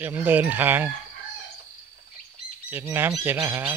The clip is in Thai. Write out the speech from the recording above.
เตรียมเดินทาง เก็บน้ำเก็บอาหาร